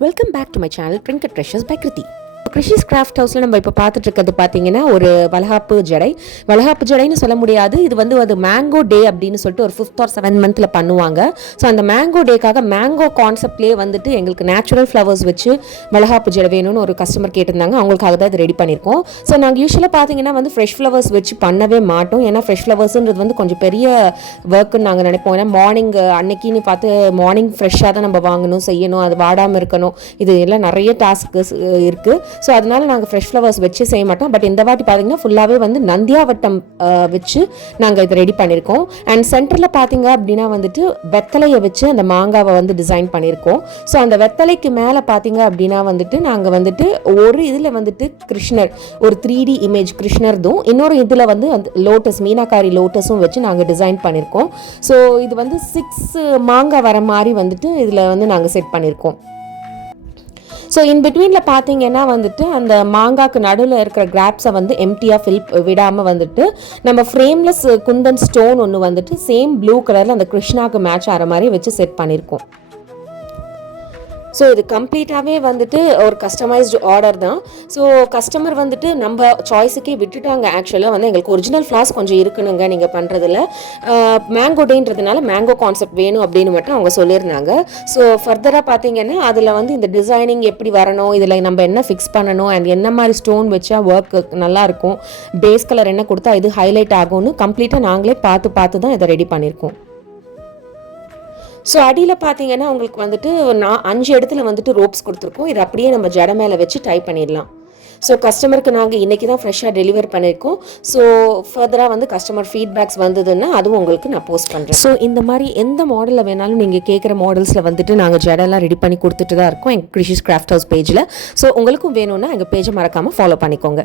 Welcome back to my channel Trinket Treasures by Kriti. Krishi's craft ஹவுஸில் நம்ம இப்போ பார்த்துட்டு இருக்கிறது பார்த்தீங்கன்னா ஒரு வளகாப்பு ஜடைன்னு சொல்ல முடியாது. இது வந்து அது மேங்கோ டே அப்படின்னு சொல்லிட்டு ஒரு 5th or 7th மந்தில் பண்ணுவாங்க. ஸோ அந்த மேங்கோ டேக்காக மேங்கோ கான்செப்ட்லேயே வந்துட்டு எங்களுக்கு நேச்சுரல் ஃப்ளவர்ஸ் வச்சு வளகாப்பு ஜடை வேணும்னு ஒரு கஸ்டமர் கேட்டிருந்தாங்க. அவங்களுக்காக தான் இது ரெடி பண்ணியிருக்கோம். ஸோ நாங்கள் யூஸ்வலாக பார்த்தீங்கன்னா வந்து ஃப்ரெஷ் ஃப்ளவர்ஸ் வச்சு பண்ணவே மாட்டோம். ஏன்னா ஃப்ரெஷ் ஃப்ளவர்ஸ்ன்றது வந்து கொஞ்சம் பெரிய ஒர்க்குன்னு நாங்கள் நினைப்போம். ஏன்னா மார்னிங் அன்னைக்குன்னு பார்த்து மார்னிங் ஃப்ரெஷ்ஷாக தான் நம்ம வாங்கணும், செய்யணும், அது வாடாமல் இருக்கணும், இது எல்லாம் நிறைய டாஸ்க்கு இருக்குது. ஸோ அதனால நாங்கள் ஃப்ரெஷ் ஃப்ளவர்ஸ் வச்சு செய்ய மாட்டோம். பட் இந்த வாட்டி பார்த்தீங்கன்னா ஃபுல்லாகவே வந்து நந்தியாவட்டம் வச்சு நாங்கள் இதை ரெடி பண்ணியிருக்கோம். அண்ட் சென்டரில் பார்த்தீங்க அப்படின்னா வந்துட்டு வெத்தலையை வச்சு அந்த மாங்காவை வந்து டிசைன் பண்ணியிருக்கோம். ஸோ அந்த வெத்தலைக்கு மேலே பார்த்தீங்க அப்படின்னா வந்துட்டு நாங்கள் வந்துட்டு ஒரு இதில் வந்துட்டு கிருஷ்ணர் ஒரு 3D இமேஜ் கிருஷ்ணர்தும், இன்னொரு இதில் வந்து அந்த லோட்டஸ் மீனாக்காரி லோட்டஸும் வச்சு நாங்கள் டிசைன் பண்ணியிருக்கோம். ஸோ இது வந்து 6 மாங்காய் வர மாதிரி வந்துட்டு இதில் வந்து நாங்கள் செட் பண்ணியிருக்கோம். ஸோ இன் பிட்வீனில் பார்த்தீங்கன்னா வந்துட்டு அந்த மாங்காய்க்கு நடுவில் இருக்கிற கிராப்ஸை வந்து எம்டியாக விடாமல் வந்துட்டு நம்ம ஃப்ரேம்லெஸ் குந்தன் ஸ்டோன் ஒன்று வந்துட்டு சேம் ப்ளூ கலரில் அந்த கிருஷ்ணாவுக்கு மேட்ச் ஆகிற மாதிரி வச்சு செட் பண்ணியிருக்கோம். ஸோ இது கம்ப்ளீட்டாகவே வந்துட்டு ஒரு கஸ்டமைஸ்டு ஆர்டர் தான். ஸோ கஸ்டமர் வந்துட்டு நம்ம சாய்ஸுக்கே விட்டுட்டாங்க. ஆக்சுவலாக வந்து எங்களுக்கு ஒரிஜினல் ஃப்ளாஸ் கொஞ்சம் இருக்குனுங்க நீங்கள் பண்ணுறதுல, மேங்கோ டேன்றதுனால மேங்கோ கான்செப்ட் வேணும் அப்படின்னு மட்டும் அவங்க சொல்லியிருந்தாங்க. ஸோ ஃபர்தராக பார்த்தீங்கன்னா அதில் வந்து இந்த டிசைனிங் எப்படி வரணும், இதில் நம்ம என்ன ஃபிக்ஸ் பண்ணணும், அண்ட் என்ன மாதிரி ஸ்டோன் வச்சா ஒர்க் நல்லாயிருக்கும், பேஸ் கலர் என்ன கொடுத்தா இது ஹைலைட் ஆகும்னு கம்ப்ளீட்டாக நாங்களே பார்த்து தான் இதை ரெடி பண்ணியிருக்கோம். ஸோ அடியில் பார்த்தீங்கன்னா உங்களுக்கு வந்துட்டு 5 இடத்துல வந்துட்டு ரோப்ஸ் கொடுத்துருக்கோம். இது அப்படியே நம்ம ஜடை மேலே வச்சு டைப் பண்ணிடலாம். ஸோ கஸ்டமருக்கு நாங்கள் இன்றைக்கி தான் ஃப்ரெஷ்ஷாக டெலிவர் பண்ணியிருக்கோம். ஸோ ஃபர்தராக வந்து கஸ்டமர் ஃபீட்பேக்ஸ் வந்ததுன்னா அதுவும் உங்களுக்கு நான் போஸ்ட் பண்ணுறேன். ஸோ இந்த மாதிரி எந்த மாடலில் வேணாலும் நீங்கள் கேட்குற மாடல்ஸில் வந்துட்டு நாங்கள் ஜடெல்லாம் ரெடி பண்ணி கொடுத்துட்டு தான் இருக்கோம் எங்கள் கிருஷிஸ் கிராஃப்ட் ஹவுஸ் பேஜில். ஸோ உங்களுக்கும் வேணும்னா எங்கள் பேஜை மறக்காமல் ஃபாலோ பண்ணிக்கோங்க.